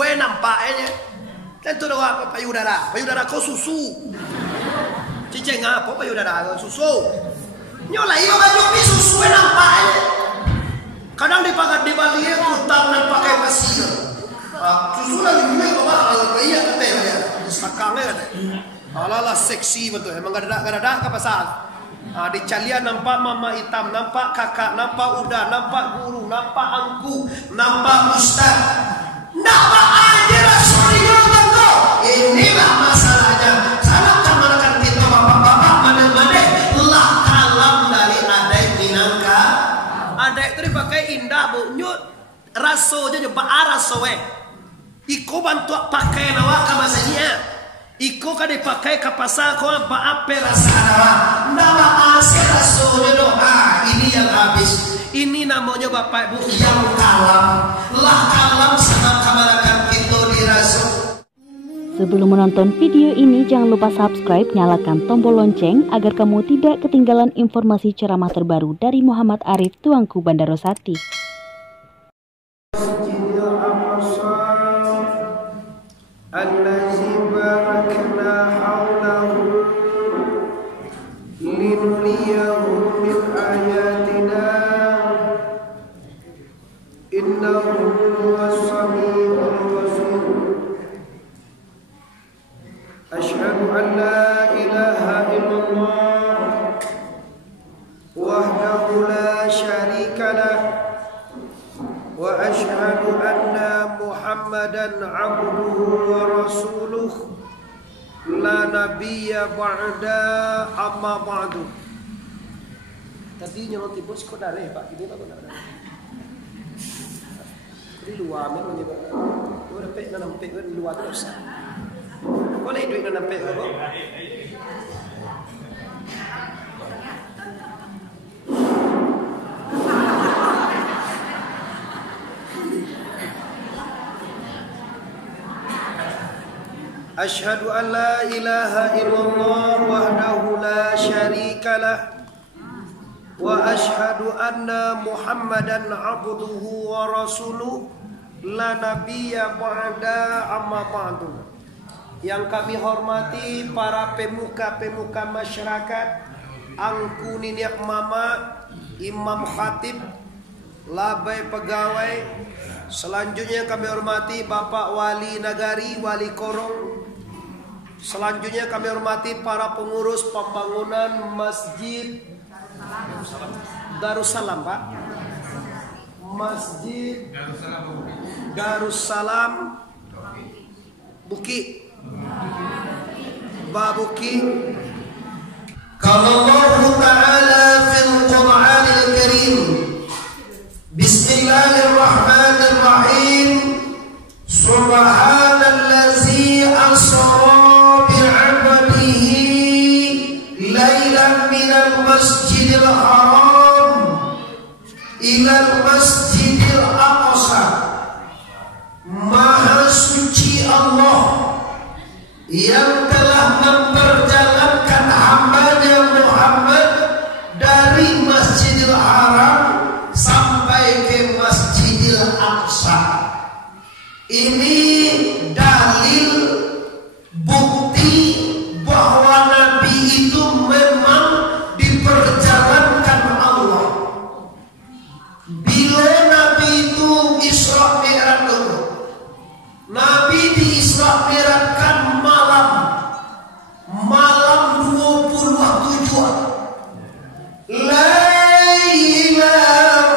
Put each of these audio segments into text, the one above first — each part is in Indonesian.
susu nampaknya. Tentu doa payudara kau susu. Cicing apa payudara kau susu? Nyola iyo baju susu nampaknya. Kadang dipakai di Bali utang dan pakai pasir. Susu lagi mulai kau bakal iya katanya ya. Sakangnya katanya. Alalah seksi betul. Emang gak ada ke pasar. Di calian nampak mama hitam, nampak kakak, nampak uda, nampak guru, nampak angku, nampak ustaz. Nampak aja Rasulullah betul. Inilah masalahnya. Salah kamalakan kita bapak-bapak mana-mana lah kalam dari adai minangka. Adai itu dipakai indah bu. Nyut rasonya nyoba arasowe. Iko bantu pakai nawa kamasanya. Iko kan dipakai ke pasar kau apa rasa nama asal rasulnya doa ini yang habis. Ini namanya bapak ibu yang kalam lah kalam sama kamarakan kita di rasul. Sebelum menonton video ini jangan lupa subscribe, nyalakan tombol lonceng agar kamu tidak ketinggalan informasi ceramah terbaru dari Muhammad Arif Tuanku Bandarosati. Allazi barakna haulahu linuriyahu min ayatina innahu huwas samiul basir. Asyhadu an la ilaha illallah wahdahu la syarika lah wa asyhadu anna Muhammadan abduhu wa rasuluh la nabiyya ba'da amma ba'du. Tadi nyoloti bos kok dare Pak gini Pak kok dare. Di luar men menyebab. Ora pek nang pek di luar terus. Boleh duit nang pek apa? Asyhadu an la ilaha illallah wahdahu la syarika lah wa asyhadu anna Muhammadan abduhu wa rasuluh la nabiyya ba'da amma ba'du. Yang kami hormati para pemuka-pemuka masyarakat, angku niniak mama, imam khatib, labai pegawai. Selanjutnya kami hormati Bapak Wali Nagari, Wali Korong. Selanjutnya kami hormati para pengurus pembangunan Masjid Darussalam Pak. Masjid Darussalam Buki Babuki. Qala Allah Ta'ala fil Qur'anil Karim. Bismillahirrahmanirrahim. Subhanallazi asra Masjidil Haram ilal Masjidil Aqsa. Maha suci Allah yang telah memperjalankan hamba-Nya Muhammad dari Masjidil Haram sampai ke Masjidil Aqsa. Ini dalil bukti bahwa Nabi itu memang diperjalankan Allah. Bila Nabi itu Isra Mi'raj dulu, Nabi di Isra Mi'rajkan malam 27 Lailam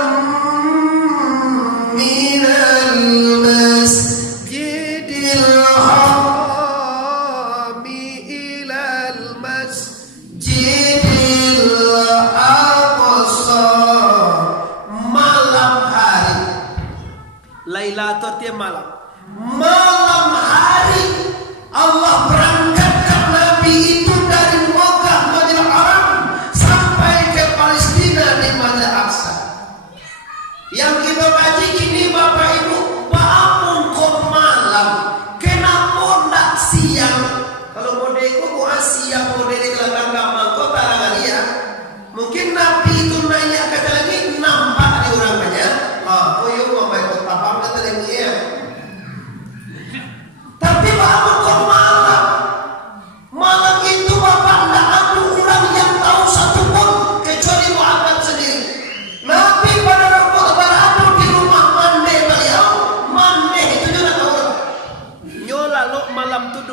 minal masjidil harami ilal masjidil aqsa. Malam hari, Lailatul tiap malam. Malam hari Allah berangkatkan Nabi itu dari Mekah Masjidil Haram sampai ke Palestina di Masjid Aqsa. Yang kita kaji ini Bapak Ibu, bangun kok malam, kenapa nak siang? Kalau modeku bukan siang, mode di gelanggang gampang kok tarangan ya. Mungkin Nabi itu nanya kata lagi nampak di orang banyak. Oh yuk mau baik kok tapang kata lagi ya.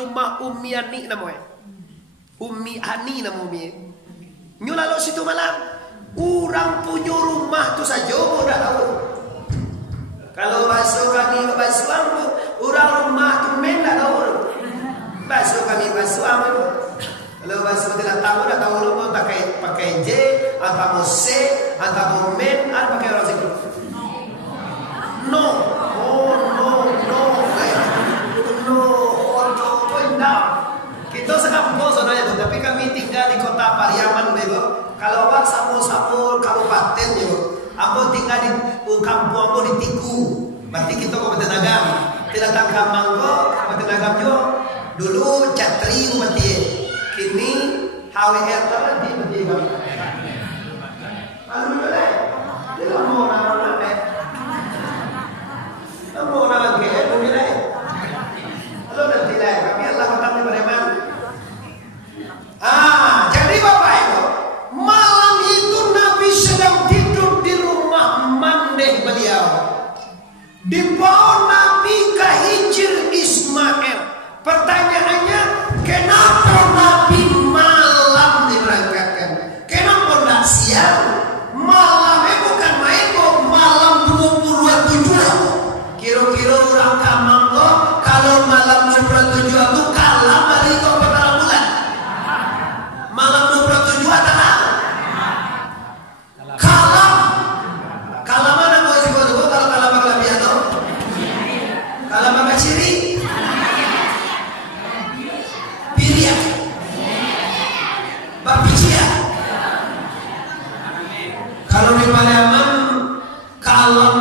rumah Umi Ani namanya. Umi Ani nama Umi. Nyu lalu situ malam. Orang punya rumah tu saja udah tahu. Kalau basuh kami basuh ambu, orang rumah tu men tak tahu. Basuh kami basuh ambu. Kalau basuh tidak tahu dah tahu lu pakai J, atau C, atau men, atau pakai orang situ. No, oh no, no, no. Kita sangat bos saudara itu, tapi kami tinggal di kota Pariaman bego. Kalau awak sapul kabupaten yo, aku tinggal di kampung aku di Tiku. Berarti kita Kabupaten Agam. Tidak tangkap mangko Kabupaten Agam yo. Dulu Jatri berarti. Kini HWR berarti kami. Lalu boleh. Dia mau orang apa? Kamu orang ke boleh. Lalu nanti lah kami Allah kata di Pariaman. Jadi Bapak Ibu, malam itu Nabi sedang tidur di rumah mandeh beliau. Dibawa Nabi ke Hijr Ismail. Pertanyaannya, kenapa Nabi malam diberangkatkan? Kenapa tidak siang? Malamnya bukan main kok, malam 27. Kira-kira orang kamang kok, kalau malam 27 itu kalah dari kok pertama bulan. Malam 27 adalah kalam. Kalam mana kau sih kau kalau kalam apa piano? Kalam apa ciri? Piria. Bapicia. Kalau di Pariaman kalam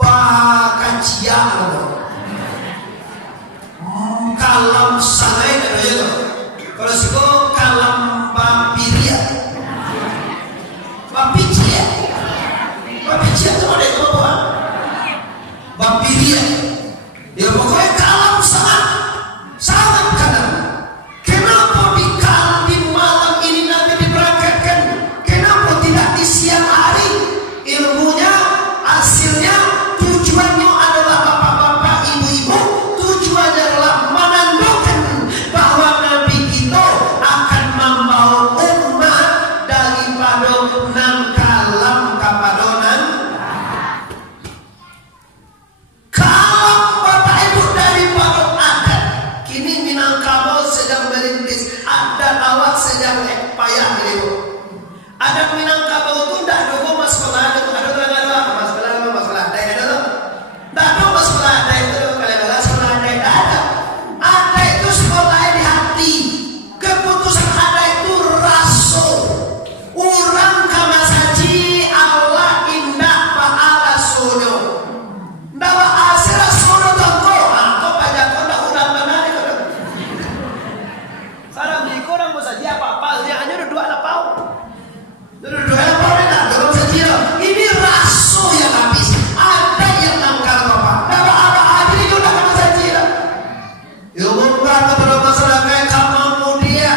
bakacia atau kalam sanai ada. Kalau sih kalam bapiria. Bapicia itu ada di bawah. Bapiria. Ya pokoknya kalam sangat kalam. Kenapa di malam ini Nabi diberangkatkan? Kenapa tidak di siang hari? Ilmunya, hasilnya, tujuannya adalah bapak-bapak, ibu-ibu. Tujuannya adalah menandakan bahwa Nabi kita akan membawa umat daripada nan kalam kepada nan kalam Bapak Ibu daripada adat. Kini Minangkabau sedang merintis, adat awak sedang payah ini. Adat Minangkabau itu tidak ada mas sekolah, ada mas sekolah ada itu. Tidak ada mas sekolah ada itu, kalian ada sekolah ada ada. Ada itu sekolah di hati. Keputusan ada itu rasul. Orang kama saji Allah indah pahala sunyo. Ndawa asira sunyo tangko. Kau pajak kau tak udah benar itu. Sekarang di korang mau saji apa-apa, dia hanya ada 2 lapau. Dua lapau dah, belum saji. Ini rasul yang habis. Ada yang nangkal bapak. Ndawa apa aja ini udah kama saji lah. Ya bukan kepada masalah kayak kamu dia.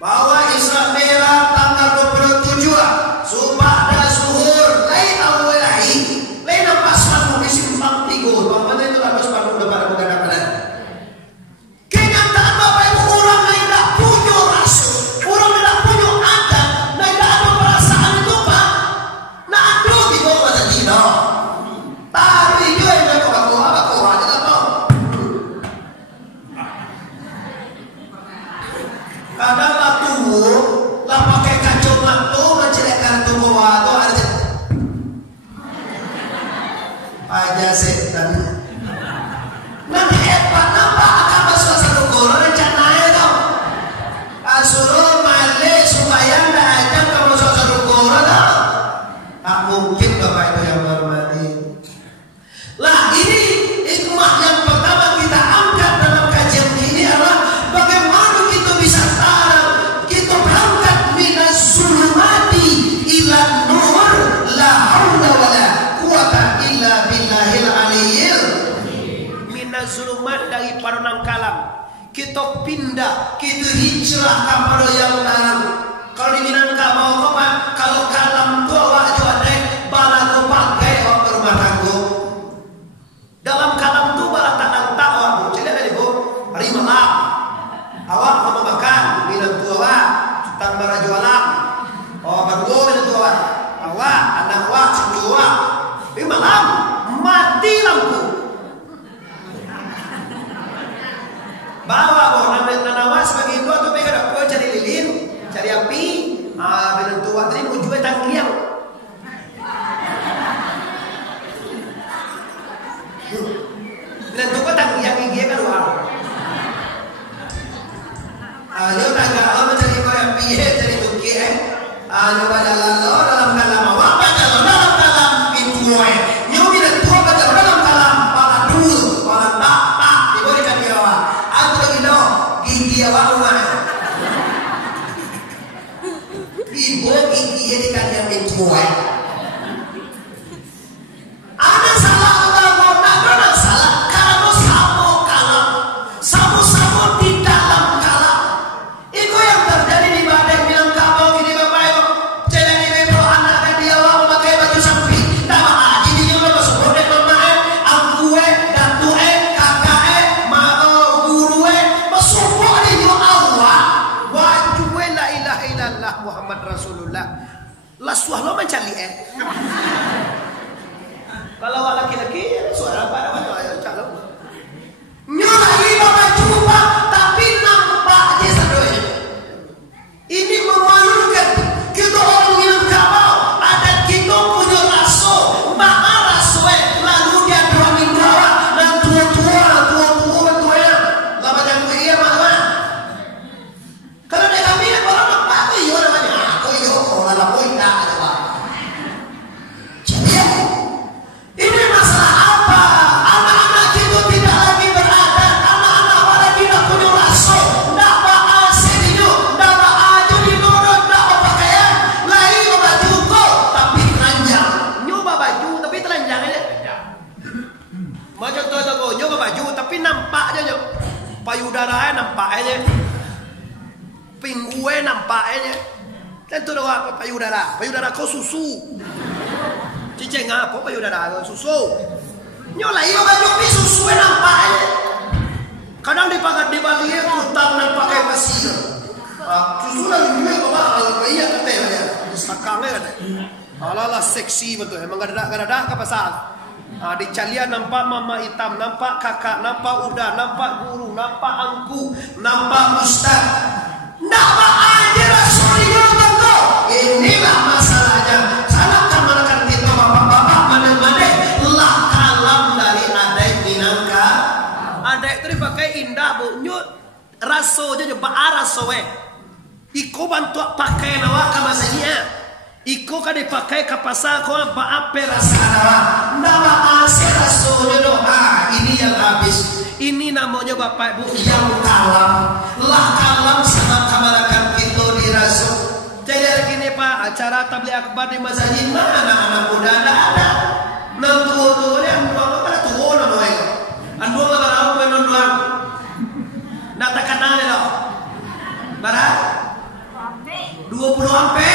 Bahwa Isra Mi'raj tanggal 27 Subhada Zuhur lain awalai lain apa sepatu di simpang tigo bagaimana itu apa sepatu depan bukan apa-apa. Kenyataan Bapak Ibu, orang lain tak punya rasul, orang tidak punya adat, lain tak ada perasaan itu Pak. Nah ada di bawah masa tidak tapi itu yang mereka baku apa kau ada tak mau. Kadang lah tunggu lah pakai kacamata menjelekkan tubuh atau ada aja setan. Nan hebat nampak akan bersuasana goro rencananya tau. Asuruh male supaya ndak aja kamu suasana goro tau. Tak mungkin Bapak Ibu yang hormati. Lah ini hikmah yang pertama kita angkat dalam kajian ini adalah bagaimana kita bisa tahu kita berangkat minas zulumati ila nur la haula wala quwata illa billahil aliyyil. Minas zulumat dari parunan kalam. Kita pindah, kita hijrah kepada yang dalam. Kalau di Minangkabau kalau kalam tu awak jual balago pakai awak berumah tangga. Dalam kalam tu bala tanang tawa, jadi ada di bawah. Rimah Bawa bo nanawas bagi Indo atau mereka dapat cari lilin, cari api. Bilang tua tadi mau jual tangkiang. Bilang tua tangkiang gigi kan uang. Ayo tangga apa cari korek api, cari tuki Ano ba dalam kalam apa dalam kalam itu nyo bilang tua pada dalam kalam para dulu para tak diberikan kirawa. Aku lagi no gigi awak ibu gigi di kalian itu ada salah atau tidak salah kalau samu di dalam kalam itu yang terjadi di badai bilang kamu gini bapak ibu jangan ini bro anak dia awak memakai baju sapi nama aja dia lo sebutnya mamae angkue datue kakae mau gurue masuk di yo awak wajib la ilaha illallah Muhammad Rasulullah lasuah lo mencari kalau laki-laki suara pada waktu ayo calon nyolai bapak coba tapi nampak dia sadonya ini memalukan kita orang minum kabau ada kita punya raso maha rasoe lalu dia doangin doa dan tua-tua ya lama jangan iya mah kalau dia kami orang nampak tuh iya namanya aku iya orang lalu indah coba jadi ini masalah apa? Anak-anak kita tidak lagi berada, anak-anak wala tidak punya raso, tidak bahas sedio, tidak bahas di nurut, tidak pakaian, lain baju kok, tapi telanjang. Nyoba baju tapi telanjang aja. Macam tu nyoba baju tapi nampak aja, payudara nampak aja, pinggul nampak aja. Tentu apa payudara kau susu. Ciceng apa payudara susu nyolai baju susu nampak aja kadang dipakai di Bali utang dan pakai pasir susu lagi juga bapak iya katanya ya sakangnya ada ala seksi betul emang gak ada ke pasar di calian nampak mama hitam nampak kakak nampak uda nampak guru nampak angku nampak ustaz nampak aja rasulnya betul inilah masalahnya salahkan mereka kita bapak-bapak mana-mana lah kalam dari adek minangka adek itu dipakai indah bu nyut raso aja coba raso iko bantu pakai nawa kamasanya iko kan dipakai ke pasar kau apa rasa nama asal rasonya doa ini yang habis ini namanya bapak ibu yang kalam lah kalam sama kamarakan kita di raso. Jadi hari gini Pak, acara tabligh akbar di masjid mana anak muda ada. Nang tua yang tua pada tua nama itu. Anu nggak berapa penon doang. Nak tak kenal loh. Barat 20 ampe.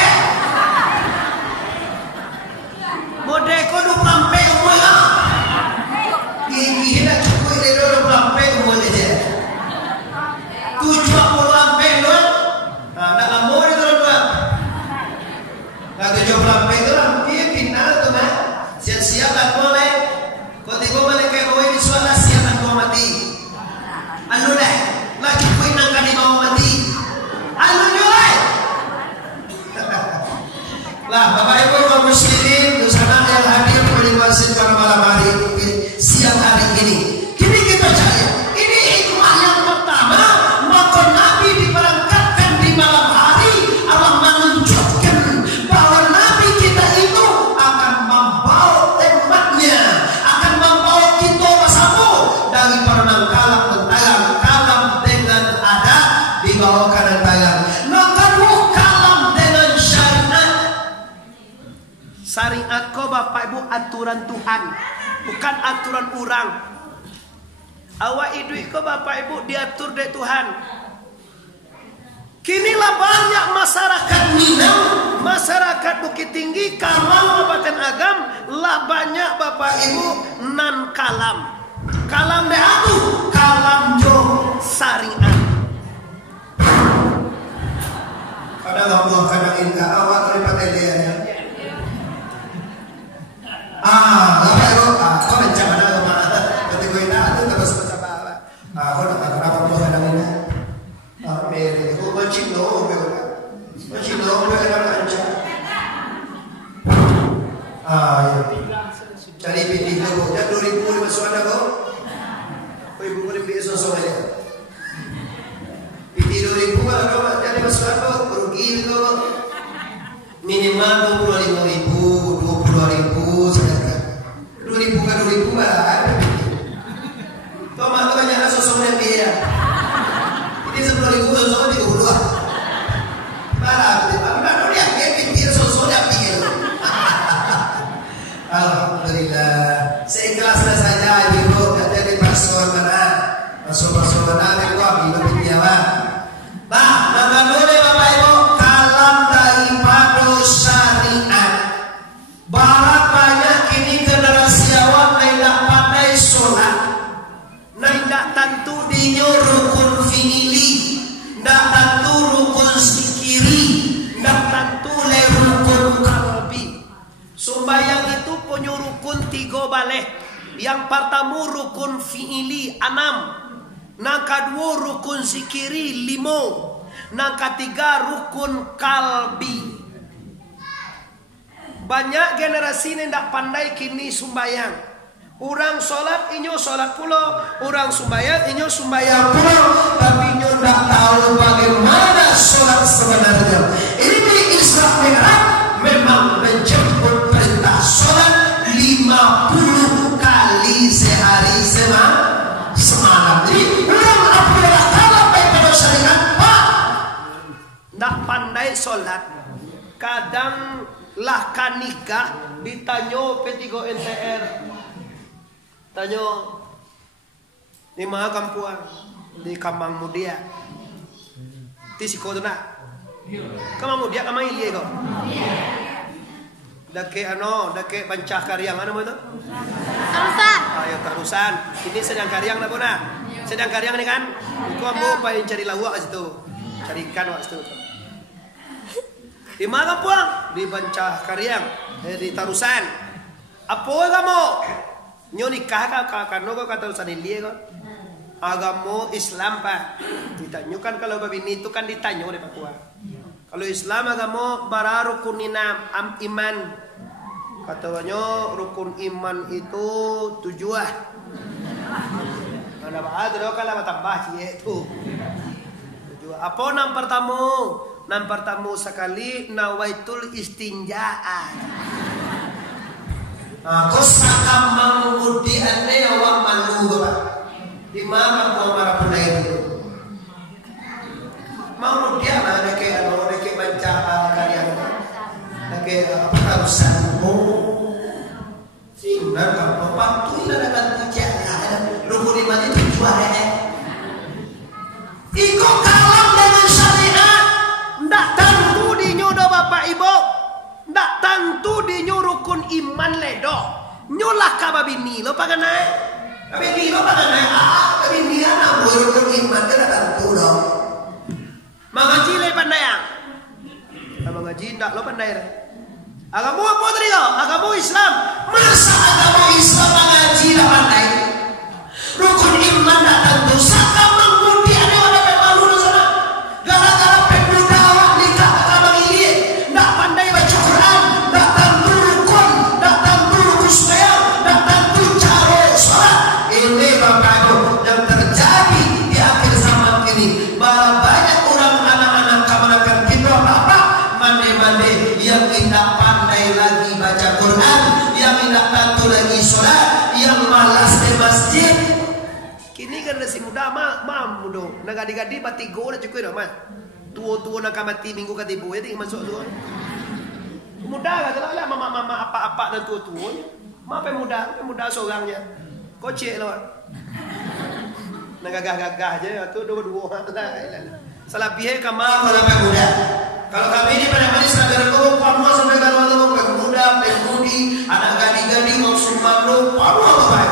Modeko 20 ampe umurnya. Gigi nak cukup dari 20 ampe umurnya je. 70 ampe loh. Nak lamor itu loh. Nggak 70 ampe itu lah. Dia final tuh mah. Siap-siap lah boleh. Kau tiba balik ke rumah ini suara siap lah gua mati. Anu deh. Lagi kuih nangka di bawah mati. Anu nyulai. Lah Bapak Ibu kaum muslimin dosanak yang hadir di masjid pada malam hari ini siang hari ini. Kini kita cari. Ini hikmah yang pertama. Maka Nabi diberangkatkan di malam hari. Allah menunjukkan bahwa Nabi kita itu akan membawa umatnya, akan membawa kita bersama dari perenang kalam tentang kalam dengan ada di bawah kanan tangan. Maka kalam dengan syariat. Syariat kau Bapak Ibu aturan Tuhan, bukan aturan orang. Awak hidup kau Bapak Ibu diatur oleh Tuhan. Kinilah banyak masyarakat Minang, masyarakat Bukit Tinggi, Kamal, Kabupaten Agam, lah banyak Bapak Ibu nan kalam. Kalam deh aku, kalam jo syariat. Kadang Allah kadang indah awak daripada dia. Bapak Ibu, kau mencari mana? Ketika itu terus mencoba. Kau nak kenapa Allah kadang Ibu ko rin sosok aja. Iti 2,000 kalau jadi masuk rugi itu minimal 25.000, 22.000 sedangkan 2.000 kan 2.000 lah. Tuh mah tuh banyak sosoknya dia. Ini 10.000 sosoknya 32. Parah, tapi dia dia sosoknya pikir. Alhamdulillah. Seikhlasnya saja ibu, tidak jadi pastor mana. Pastor mana ibu ambil pinjaman. Nah, boleh Bapak Ibu kalam daripada syariat. Barat banyak ini generasi awak tidak pandai sholat, tidak tentu dinyo rukun fi'ili, tidak tentu rukun zikiri, tidak tentu le rukun kalbi. Sembahyang itu punya rukun 3 balik. Yang pertama rukun fi'ili 6. Nang kedua rukun zikiri 5. Nang ketiga rukun kalbi. Banyak generasi ini tidak pandai kini sembahyang. Orang sholat inyo sholat pulau, orang sembahyang inyo sembahyang pulau, tapi inyo tidak tahu bagaimana sholat sebenarnya. Ini Islam Mi'raj memang menjemput perintah sholat 50 kali sehari semalam. Jadi orang apabila kalah baik pada syariat, tidak pandai sholat. Kadang lah kanikah ditanya P3 NTR, tanya di mana kampuan di Kamang Mudia, di Siko tu nak Kamang Mudia Kamang Ilie kau, dake Bancah Karyang mana itu? Tarusan. Ayo Tarusan. Ini sedang Karyang nak bona. Sedang Karyang ni kan? Kau mau pengen cari lawak kat situ, cari ikan kat situ. Di mana puang? Di Bancah Karyang, di Tarusan. Apa kamu? Nyo nikah kano kau Tarusan ini kau? Agama Islam pak. Ditanya kan kalau babini itu kan ditanya oleh Pak Tua. Kalau Islam agama bara rukunina iman. Katanya rukun iman itu 7. Mana bahat kalau tambah itu. 7. Apa nam pertama? Nam pertama sekali nawaitul istinjaa. Aku sakam mengudi ane awak malu Pak. Di mana kau marah pendai itu? Mau dia mana ke Bancah Karyang, ke apa Tarusan? Oh, sinar apa patu ini ada kucing, rukun iman itu juara. Iko kalam dengan syariat, ndak tentu dinyodo Bapak Ibu, ndak tentu dinyo rukun iman ledo, nyolah kababini lo paganai. Tapi dia apa kan? Tapi dia nak berukun iman kan tentu dong. Mengaji le pandai yang? Mengaji tak lo pandai dah. Agama apa tadi kau? Agama Islam. Masa agama Islam mengaji lah pandai? Rukun iman tak tentu. Saka mengundi ada orang pemalu di sana. Gara-gara pemuda awak nikah agama ini, tak pandai baca Quran, tak tentu rukun, tak tentu rukun sembahyang, tak tentu cara sholat. Ini Bapak Ibu yang terjadi di akhir zaman ini. Banyak orang anak-anak kebanyakan kita Bapak mande-mande yang tidak pandai lagi baca Quran, yang tidak tentu lagi sholat, yang malas di masjid. Kini kan si muda mam muda, nak gadi-gadi batigo dah cukup dah mah. Tua-tua nak mati minggu ketibu ya tinggal masuk tu. Muda kata lah mama apa-apa dan tua-tua. Mak pemuda seorangnya. Kocek lah. Nak gagah-gagah je tu dua-dua lah. Salah pihak kamar kalau pemuda. Kalau kami ini pada manis negara kau pamua sampai kalau pemuda, pemudi, anak gadi-gadi mau sumbang pamua apa?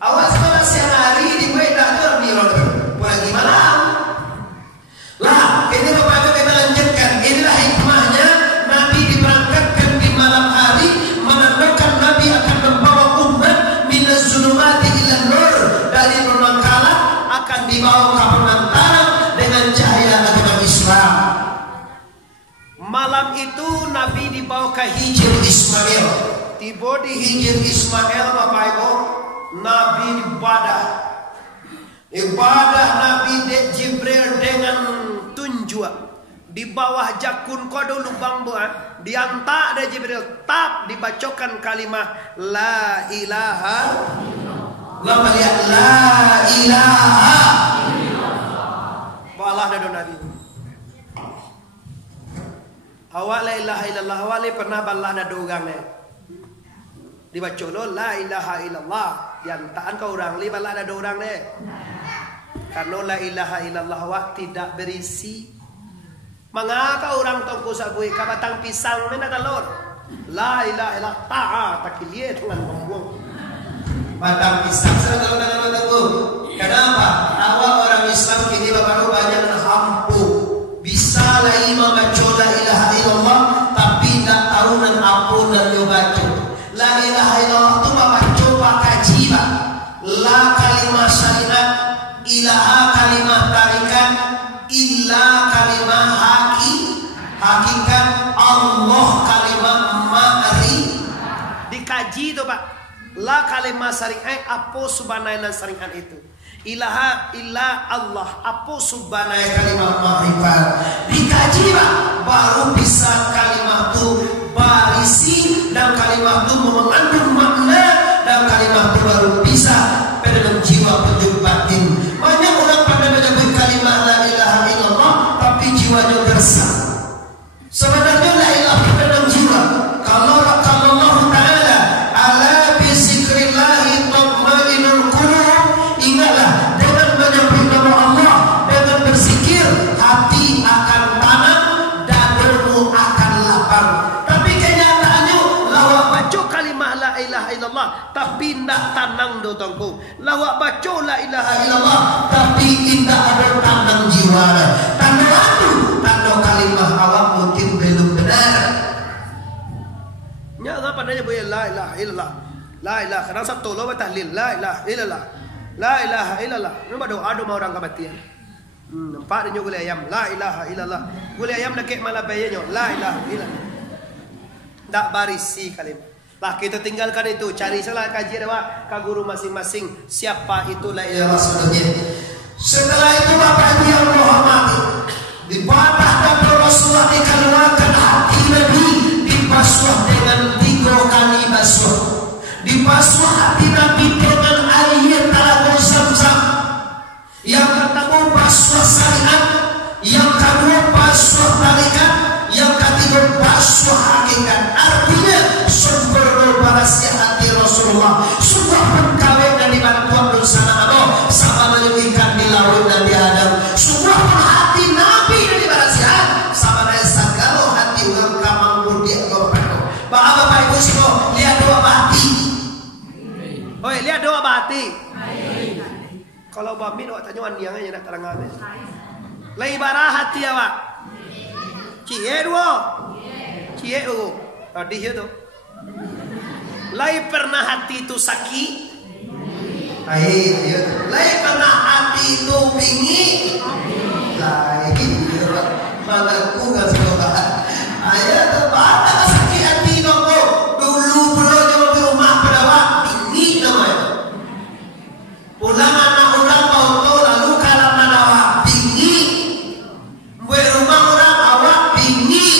Awas pada siang hari di beda tu biar lagi malam. Lah, ini Bapak Ibu kita lanjutkan. Inilah hikmahnya Nabi diberangkatkan di malam hari, menandakan Nabi akan membawa umat minas zulumati ila nur, dari bermangkala akan dibawa ke pengantaran dengan cahaya agama Islam. Malam itu Nabi dibawa ke Hijr Ismail. Tiba di Hijr Ismail Bapak Ibu, Nabi ibadah. Ibadah Nabi Jibril dengan tunjuk di bawah jakun kodo lubang buah diantak dari Jibril tap dibacakan kalimat la ilaha lama lihat la ilaha Allah dan Nabi awak la ilaha illallah awak pernah ballah dan orang ni dibaca lo la ilaha illallah diantaan kau orang li ballah dan orang ni karena la ilaha illallah awak tidak berisi. Mengapa orang tongku sabui kabatang pisang mana telur? La ilaha illallah ta'a takilie dengan buang. Batang pisang sedang tunggu. Kenapa? Awak orang Islam kini baru banyak hampu. Bisa lah imam baca la ilaha illallah tapi tak tahu nan apa dan dia baca. La ilaha illallah tu baca pakai jiwa. La kalimah syariat, ilaha kalimah tarikan, illa kalimah hakikat, Allah kalimah ma'ri. Dikaji tu Pak. La kalimah syariat apa subhanallah syariat itu. Ilaha illa Allah apa subhanallah kalimah ma'rifat. Dikaji Pak. Baru bisa kalimah tu berisi dan kalimah tu mengandung makna dan kalimah tu baru bisa pada jiwa penjuk batin. Banyak orang pada menyebut kalimah la ilaha illallah tapi jiwanya gersang. Sebenarnya la ilaha dalam jiwa. Kalau Allah Taala ala bi zikrillah tatma'innul qulub. Ingatlah dengan menyebut nama Allah, dengan berzikir hati akan tenang, dadamu akan lapang. Tapi kenyataannya lawak baca kalimah la ilaha illallah tapi tidak tenang dotongku. Lawak baca la ilaha illallah tapi tidak ada tenang jiwa. Tanda itu tanda kalimah awak mungkin belum benar. Ya apa pandanya boleh la ilaha illallah. La ilaha karena Sabtu lo tahlil la ilaha illallah. La ilaha illallah. Lu doa orang kematian. Nampak dia gule ayam la ilaha illallah. Gule ayam nak malah bayarnya la ilaha illallah. Tak barisi kalimat. Lah kita tinggalkan itu, cari salah kaji dewa ke guru masing-masing siapa itu la ilaha illallah. Setelah itu Bapak Ibu yang menghormati, dibantah dan Rasulullah dikeluarkan hati Nabi dibasuh dengan 3 kali basuh. Dibasuh hati Nabi dengan air telaga Zam-Zam. Yang pertama basuh syariat, yang kedua basuh tarikat, yang ketiga basuh hakikat. Artinya sumber berbarasi hati Rasulullah sudah berkawin dan dibantuan bersama Allah sama menyucikan di laut dan di Adam. Sudah hati Nabi dan dibarasihan sama dengan segala hati orang kamang budi agama. Bapak Ibu semua lihat doa hati. Oi, lihat doa hati. Kalau bamin awak tanya wan yang nak terang habis. Lai barah hati awak. Cie dua. Cie ugo. Tadi itu. Lai pernah hati itu sakit. Lai pernah hati itu bingi. Lai mana ku nggak coba. Ayah tempat sakit hati nongko. Dulu belum jauh di rumah pedawak bingi namanya. Pulang anak orang mau lalu kalau pedawak bingi. Buat rumah orang awak bingi.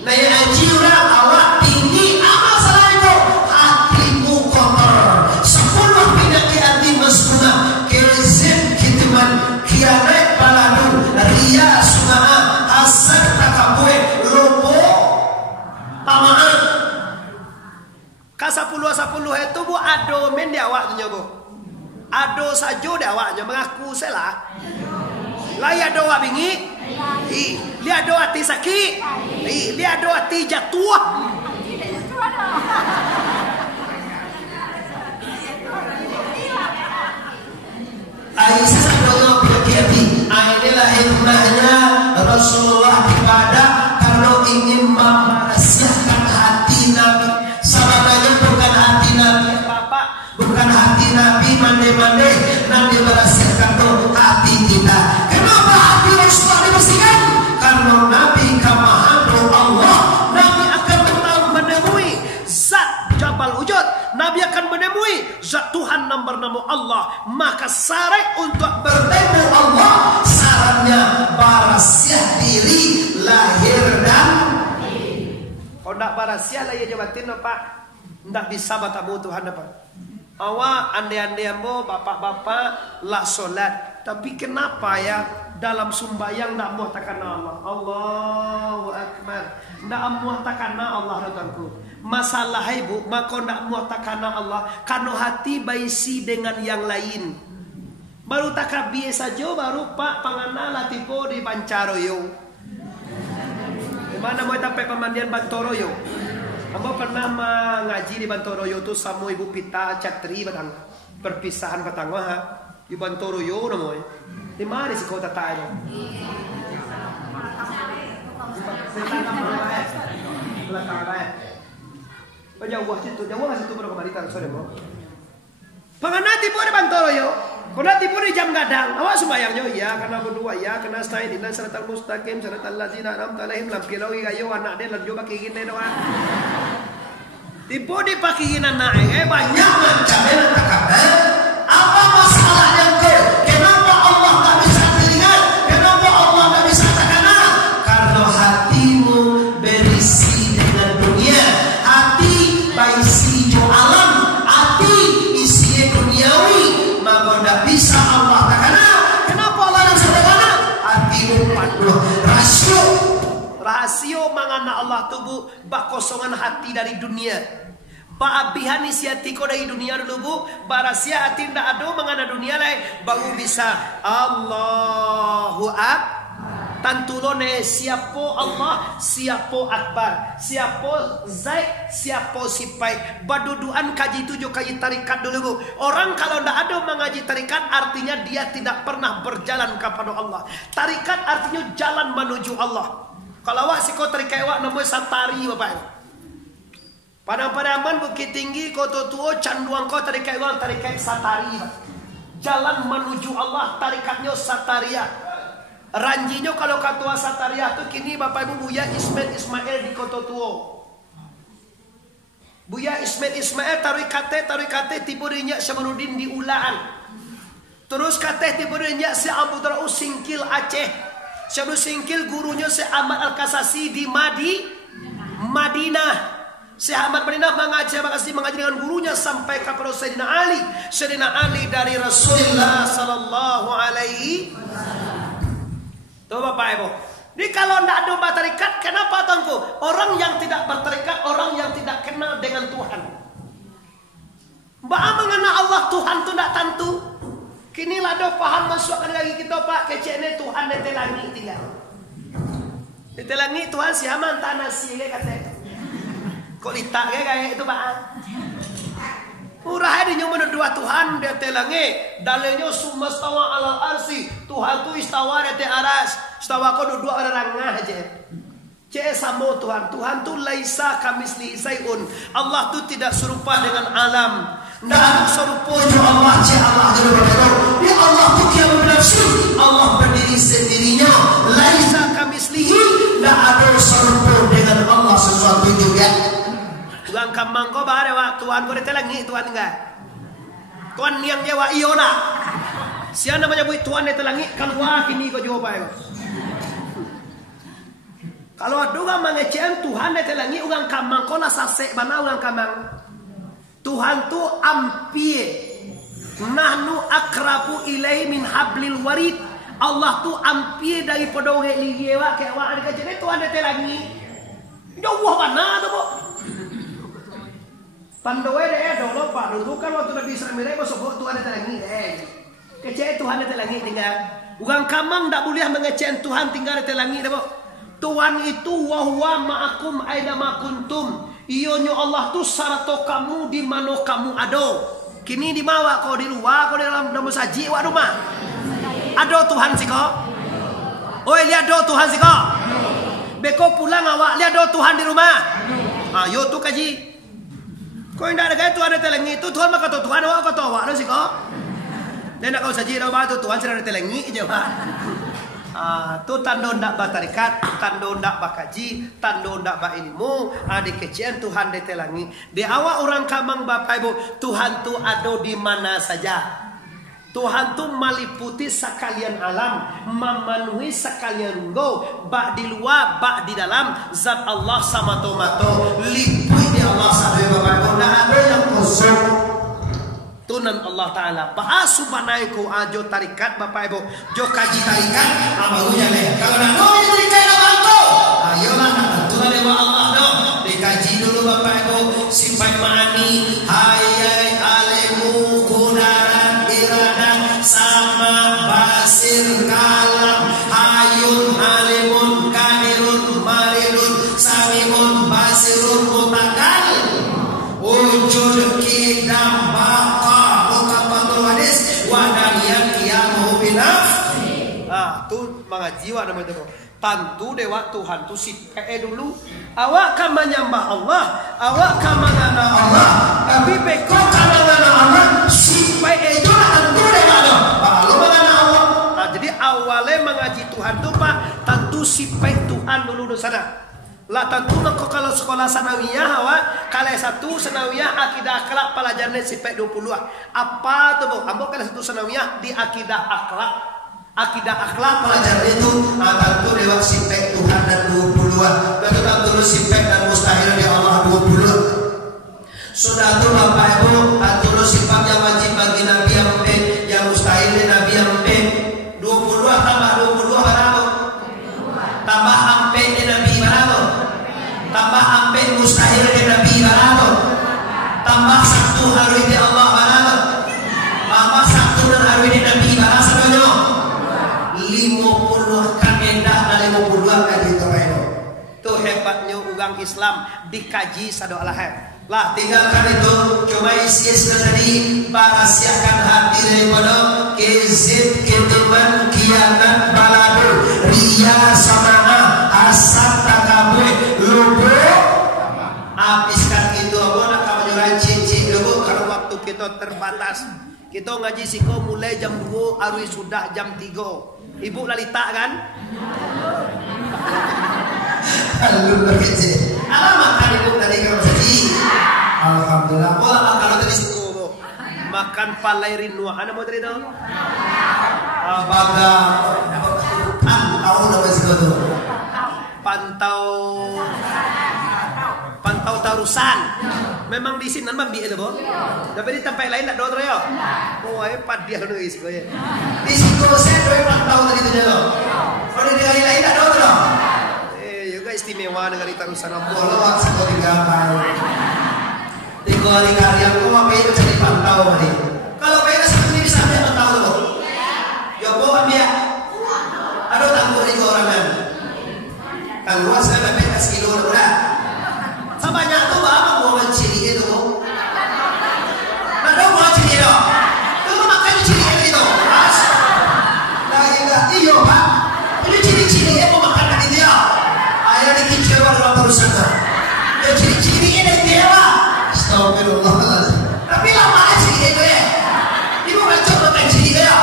Naya haji orang awak bingi. Apa salah itu? Hatimu kotor. 10 penyakit hati mesra. Kezim kitiman kiamat baladu ria sunah hasad takabue lobo tamaan. Kasapuluh itu bu ado men dia awaknya bu. Ado sajo dia awaknya mengaku salah. Layak doa bingi. Lihat doa hati sakit. Lihat doa hati jatuh. Aisyah doa berhati. Inilah hikmahnya Rasulullah ibadah karena ingin merahasiakan hati Nabi. Sahabatnya bukan hati Nabi Bapak, bukan hati Nabi mande-mande, Nabi merahasiakan tuh hati kita. Kenapa hati Rasulullah dibersihkan? Karena Nabi kamahan Allah. Nabi akan menemui zat Jabal Wujud. Nabi akan menemui zat Tuhan nama Allah Allah, maka syarat untuk bertemu Allah syaratnya barasiah diri lahir dan kalau tidak barasiah lahir jabatin apa tidak bisa bertemu Tuhan apa. Awak andai-andai mo bapak-bapak lah solat, tapi kenapa ya dalam sumbayang nak muah takana Allah. Allahu Akbar. Nak muah takana Allah rekanku. Masalah ibu, maka nak muah takana Allah karena hati baisi dengan yang lain. Baru takabie saja baru pak pangana latipo di Bancaroyo. Di mana mau sampai pemandian Bantoroyo? Ambo pernah mengaji di Bantoroyo tu sama ibu Pita Catri batang perpisahan batang wah di Bantoroyo namanya. Di mana si kota tayo? Jauh situ baru kemaritan sore mo. Panganati po di Bantoroyo, kunati po di jam gadang. Awak sembayangnya iya karena berdua ya karena stay dinan siratal mustaqim siratal ladzina an'amta alaihim lam kilawi gayo anak dia lan coba kigin doa. Tipu di pakiginan naik banyak macam apa masalahnya kau? Kenapa Allah tak bisa dilihat? Kenapa Allah tak bisa takana? Karena hatimu berisi dengan dunia, hati berisi alam, hati isi duniawi, maka tak bisa Allah takana. Kenapa Allah tak bisa takana? Hatimu penuh rasio mangana Allah tubuh bakosongan hati dari dunia. Paabihan isi hatiku dari dunia dulu bu, barasia hati ndak ada mengana dunia lain, baru bisa Allahu Akbar. Tantulone siapo Allah, siapo Akbar, siapo Zaid, siapo Sipai. Baduduan kaji tujuh kaji tarikat dulu bu. Orang kalau ndak ada mengaji tarikat artinya dia tidak pernah berjalan kepada Allah. Tarikat artinya jalan menuju Allah. Kalau awak siko tarikat awak namanya santari bapak. Padang-padaman Bukit Tinggi Kota Tua canduang kau tarikat uang tarikat satari. Jalan menuju Allah tarikatnya sataria. Ranjinya kalau katua sataria tu kini bapak ibu Buya Ismail di Kota Tua. Buya Ismail tarikate tiburinya Syamanuddin di Ulaan. Terus kate tiburinya si Abu Draus Singkil Aceh. Syamnu Singkil gurunya si Ahmad Al-Kasasi di Madinah. Syekh Ahmad Madinah mengaji dengan gurunya sampai kepada Sayyidina Ali. Sayyidina Ali dari Rasulullah sallallahu alaihi wasallam. Tuh Bapak Ibu. Jadi kalau tidak ada bertarikat, kenapa tuanku? Orang yang tidak bertarikat, orang yang tidak kenal dengan Tuhan. Mbak mengenal Allah Tuhan tu tidak tentu. Kini lah do paham masuk lagi kita Pak keceknya Tuhan di telangi tinggal. Di telangi Tuhan siaman tanah sih kata. Kok litak kayak itu Pak? Urah ini nyuman dua Tuhan di telangi. Dalilnya sumastawa alal arsi. Tuhan tu istawa di aras. Istawa kau dua orang aja. Cek sama Tuhan. Tuhan tu laisa kamisli sayun. Allah tu tidak serupa dengan alam. Nah serupa Allah cek Allah dulu. Dia Allah tu yang bernafsu. Allah berdiri sendirinya. Laisa kamislihi. Tidak ada serupa dengan Allah sesuatu juga. Tuhan kamang ko bare wa Tuhan ko telangi Tuhan enggak. Tuhan yang Jawa iona. Siapa namanya bu Tuhan telangi keluar kini ko jawab ayo. Kalau ada mengecen Tuhan telangi ugang kamang ko la sase bana ugang kamang. Tuhan tu ampie. Nahnu akrabu ilai min hablil warid. Allah tu ampie dari podoge liyewa ke wa ada jadi Tuhan telangi. Jauh bana tu bu. Pandoe deh dulu Pak dulu kan waktu Nabi Israel mereka masuk Tuhan ada telangi kecek Tuhan ada telangi tinggal ugang kamang tak boleh mengecek Tuhan tinggal ada telangi deh Tuhan itu wahwa ma'akum aina ma kuntum ionyo Allah tu sarato kamu di mana kamu ada kini di bawah kau di luar kau di dalam saji wak rumah ada Tuhan sih kau oi lihat do Tuhan sih kau beko pulang awak lihat do Tuhan di rumah ayo tu kaji. Kau tidak ada kaya Tuhan ada telangi itu Tuhan maka Tuhan awak kata awak sih kok. Dan nak kau saji dah batu Tuhan sudah ada telangi je pak. Tu tanda ndak batarikat, tanda ndak bakaji, tanda ndak ba ilmu, adik kecian Tuhan ada telangi. Di awak orang kamang bapak ibu Tuhan tu ada di mana saja. Tuhan tuh meliputi sekalian alam, memenuhi sekalian runggo, bak di luar, bak di dalam. Zat Allah sama tomato, liput di Allah sadaya Bapak Ibu. Nah ada yang kosong. Tunan Allah Ta'ala Pahasu banaiku ajo tarikat Bapak Ibu. Jo kaji tarikat amarunya leh. Kalau nak mau tarikat abangku, ayolah aturan dewa Allah dong. Dikaji dulu Bapak Ibu. Simpai mani hayai alemu kudaran iradan sama basir kalam hayun alimun kadirun maridun samimun basirun mutakal wujud kidam baka mukapatul hadis wadanian kiamu binaf. Itu mengajiwa namanya itu. Tantu dewa Tuhan tu si dulu. Awak kan menyembah Allah, awak kan mengana Allah, tapi beko kan mengana Allah si itu tantu dewa tu. Lalu mengana Allah. Nah, jadi awalnya mengaji Tuhan tu Pak, tantu si Tuhan dulu di sana. Lah tentu mengko kalau sekolah sanawiyah awak kalau satu sanawiyah akidah akhlak pelajaran si 20 apa tuh Bu? Ambo kalau satu sanawiyah di akidah akhlak. Akidah akhlak pelajaran itu tentu lewat sifat Tuhan dan 20-an. Dan tentu sifat dan mustahil di Allah 20-an. Sudah itu Bapak Ibu, tentu sifat yang wajib bagi Nabi yang mungkin, yang mustahil di Nabi yang mungkin. 22 tambah 22 berapa? Tambah ampe di Nabi berapa? Tambah ampe mustahil di Nabi berapa? Tambah satu hari di Allah berapa? Tambah satu dan hari di Nabi berapa sebenarnya? 50 kaedah dan 52 kaji terbaik. Tuh hebatnya ugang Islam dikaji sado alahat. Lah tinggalkan itu cuma isi tadi parasiakan hati daripada kezib ketiman kianat baladu ria samaa asal takabui lubu. Habiskan itu apa nak kamu cincin dulu karena waktu kita terbatas. Kita ngaji siko mulai jam 2 arui sudah jam 3. Ibu Lalita kan? Halo berkece. Alamak kan ibu tadi kalau tadi. Alhamdulillah. Pola makan tadi siku. Makan palairin nuah. Ada mau tadi tu? Abaga. Pantau nama siku tu. Pantau tarusan. Memang di sini nampak biar tu bo. Tapi di tempat lain tak ada tu ya. Oh, hebat dia tu isi kau ya. Di situ saya dua pantau tadi tu je. Kalau di hari lain tak ada tu. Juga istimewa negara tarusan apa. Kalau situ digambar. Di hari karya aku apa itu jadi pantau hari. Kalau kau seperti ini bisa ambil pantau tu. Ya bo ambil. Ada tangguh di orang kan. Tangguh saya dapat kasih kilo dah. Sebanyak tu apa buang ciri itu? Ada buang ciri itu. Kamu makan ciri itu. Mas. Lagi enggak iyo Pak. Ini ciri-ciri yang mau makan dari dia. Ayah dikicil dalam urusan. Ya ciri-ciri ini dia Pak. Astagfirullahaladzim. Tapi lama ciri itu ya. Ibu macam makan ciri dia.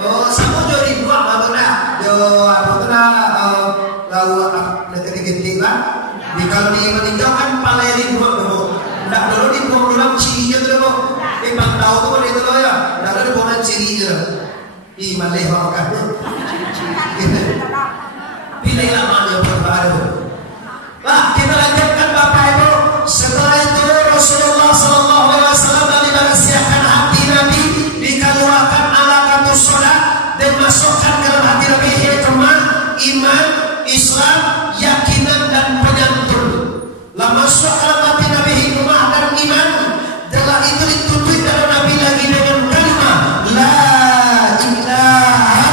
Oh, sama jori buang apa dah? Jo apa tu dah? Lalu negeri genting lah. Di kalau di meninggal kan paleri buang dulu. Tidak dulu di buang dalam cirinya tu dulu. Di pantau tu kan itu ya. Tidak dulu di buang cirinya. Ih malih makan. Ciri-ciri. Pilih lama yang terbaru. Lah kita lanjutkan Bapak Ibu. Setelah itu Rasulullah Sallallahu Alaihi Wasallam dibersiapkan hati Nabi, dikeluarkan alaqatus solat dan masukkan ke dalam hati Nabi hikmah, iman, Islam, yakinan dan penyantun. Lah masuk ke dalam hati Nabi hikmah dan iman. Setelah itu dituntut dalam Nabi lagi dengan kalimat La ilaha.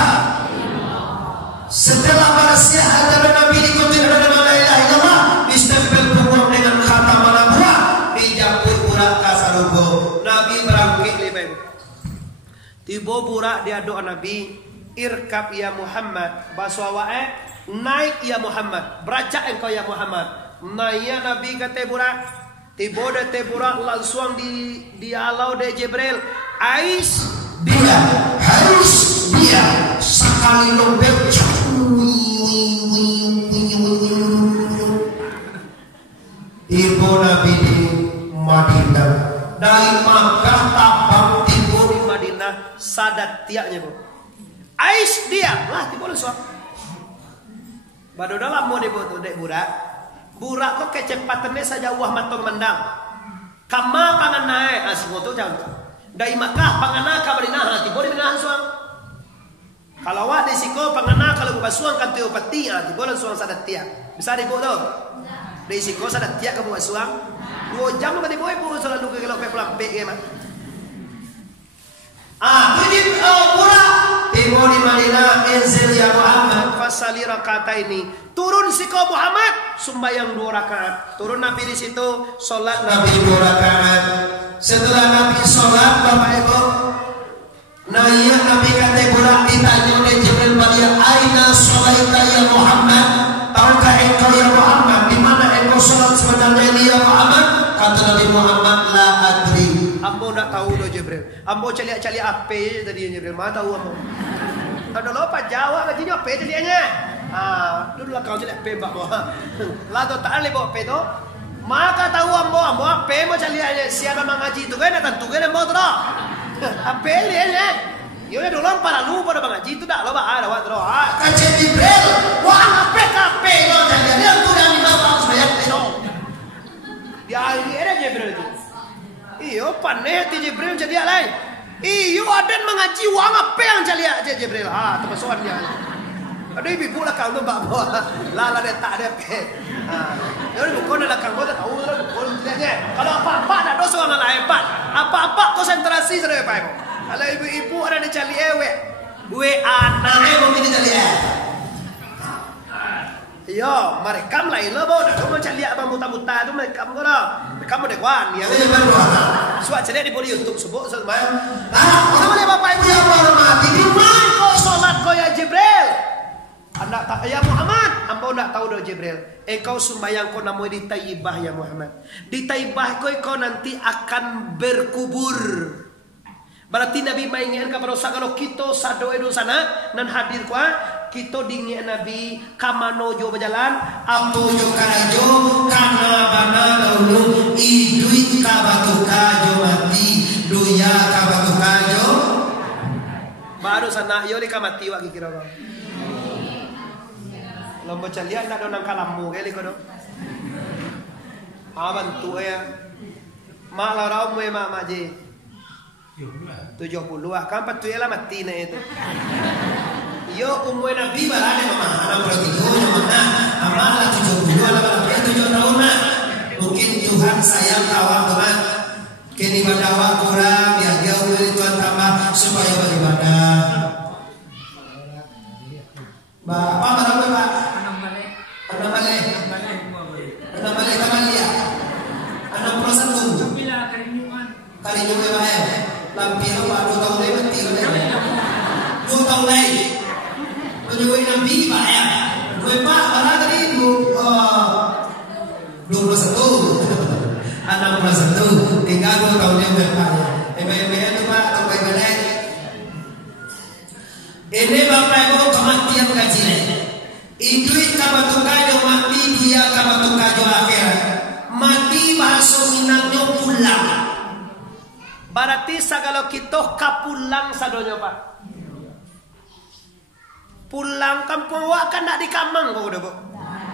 Setelah bersiap dalam Nabi dikutuk dengan la ilaha illallah, distempel punggung dengan khatam nabuwah, dijaput burak kasarugo. Nabi berangkit lebih. Tiba burak dia doa Nabi, irkab ya Muhammad, baswawae naik ya Muhammad, berajak engkau ya Muhammad. Naik ya Nabi kata burak. Tiba de teburak langsung di alau de Jibril. Ais dia harus dia sekali lembek. Ibu Nabi di Madinah dari Makkah sunnah sadat tiaknya bu. Ais dia lah tiba boleh suap. Baru dalam mau dibuat dek burak. Burak kok kecepatannya saja wah matong mendang. Kama pangan naik asing tu jangan. Dari Makkah pangan ka Madinah tiba di dengan suang. Kalau awak di siko pangan kalau buat suang kan tu pati tiba boleh suang sadat tiak. Bisa dibuat tu. Di siko sadat tiak ke buat suang. 2 jam kan dibuat ibu selalu kalau ke pulang pek mah. Jadi burak tiba di Madinah enzil ya Muhammad fasali rakaat ini. Turun siko Muhammad sembahyang 2 rakaat. Turun Nabi di situ salat Nabi 2 rakaat. Setelah Nabi salat Bapak Ibu, nanya Nabi kata burak ditanya oleh Jibril Maria, aina sholaita ya Muhammad? Tahukah engkau ya Muhammad di mana engkau salat sebenarnya ini ya Muhammad? Kata Nabi Muhammad, la adri. Ambo nak tahu do Jibril. Ambo cali apa tadi Jibril? Mana tahu ambo? Tahu lupa jawab lagi apa tadinya? Dulu lah kau cali apa mbak mo. Lah tu tak boleh bawa apa tu. Maka tahu ambo apa mau cali aja. Siapa mengaji tu kan? Tentu kan ambo tu dah. Apa dia? Yo ya dulu para lu pada mengaji tu dah lo bah ada waktu dah. Kaji Jibril, wah apa lo cali dia tu dah 5 tahun saya tu. Dia ada Jibril tu. Iyo panen ti Jibril jadi lain. Iyo ada mengaji wang apa yang cali aja Jibril. Terpasuan dia. Ada ibu lah kau tu mbak bawa. Lah dia tak ada pe. Jadi bukan ada kau tu tahu lah bukan dia. Kalau apa-apa ada dosa orang lain pak. Apa-apa konsentrasi sudah pak. Kalau ibu-ibu ada di cali ewe. Anaknya mungkin di cali Yo, mereka lain lah boh. Cuma cari abang muta-muta tu mereka kau dah. Mereka mau dekwan. Yang ini baru. Suat cari di boleh YouTube sebut sembahyang. Sama dia bapak ibu yang hormati. Di mana kau solat kau ya Jibril? Anda tak ya Muhammad. Ampun nak tahu dah Jibril. Engkau sembahyang kau namanya di Taibah ya Muhammad. Di Taibah kau nanti akan berkubur. Berarti Nabi mainkan kepada kalau kita sado edu sana nan hadir kuah kita dingin Nabi kamano jo berjalan ambo jo karajo kana bana dulu iduit kabatuka jo mati duya kabatuka jo baru sana yo di kamati wa kira bang lomba calian nak donang kalamu kali kono bantu ya mak larau mu mak maji 70 kan patu ya lah mati na itu. Yo umur Nabi berada mama anak berarti yo mana amalah 70 lah 7 tahun lah. Mungkin Tuhan sayang kawan teman. Kini badawa kurang ya dia umur Tuhan tambah supaya beribadah. Bapak berapa Pak? 6 balik. 6 balik kapan dia? 6%. Karinyungan Pak ya. Lampir apa 2 tahun lagi mati udah. 2 tahun lagi. Menyuai Nabi Pak ya. Gue Pak barang tadi 21. 61. Tinggal 2 tahun yang Pak ya. Ebe-ebe itu Pak atau ebe-ebe. Ini Bapak Ibu kematian kaji nih. Iduit kabatukajo mati dia kabatukajo akhirat. Mati bahasa Minangnya pulang. Berarti segala kita kapulang sadonya Pak. Pulang kampung awak kan nak di kamang kau udah bu.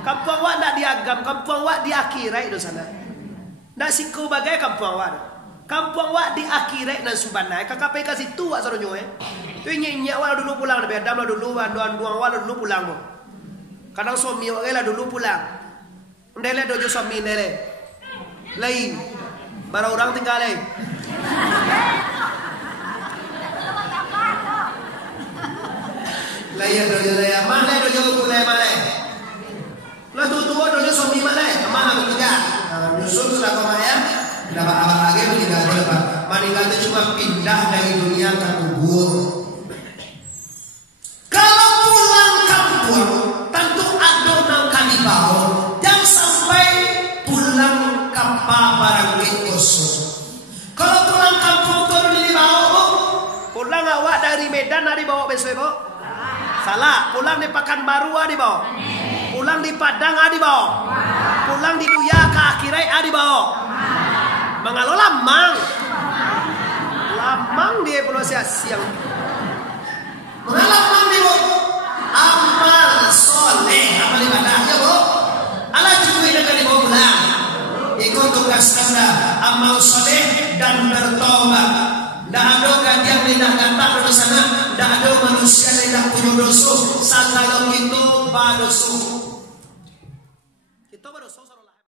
Kampung awak nak di agam, kampung awak di akhirat itu sana. Nak siku bagai kampung awak. Kampung awak di akhirat dan subhanai. Kakak kasih tu awak sadonya tu nyanyi awak dulu pulang, lebih adam lah dulu, anduan awak dulu pulang bu. Kadang suami awak lah dulu pulang. Ndele dojo suami ndele. Lain. Bara orang tinggal lain. Laya dojo laya mana dojo kulai mana? Lah tu dojo suami mana? Mana bekerja? Nyusul sudah kau maya. Dapat awal lagi meninggal berapa? Meninggal itu cuma pindah dari dunia ke kubur. Kalau pulang kampung, tentu ada nang kali bau. Jangan sampai pulang kapal barang kosong. Kalau pulang kampung turun di bawah, pulang awak dari Medan ada bawa besok ibu? Salah. Pulang di Pekanbaru ada bawa. Pulang di Padang ada bawa. Pulang di Duya ke akhirat ada bawa. Mengalola mang. Lamang dia pronunciasi yang mengalamang dia bu. Amal soleh, amal ibadah ya bu. Allah juga tidak dibawa ikut tugas anda amal soleh dan bertobat. Tidak ada yang tidak kata pada sana. Tidak ada manusia yang tidak punya dosa. Salah itu berdosa.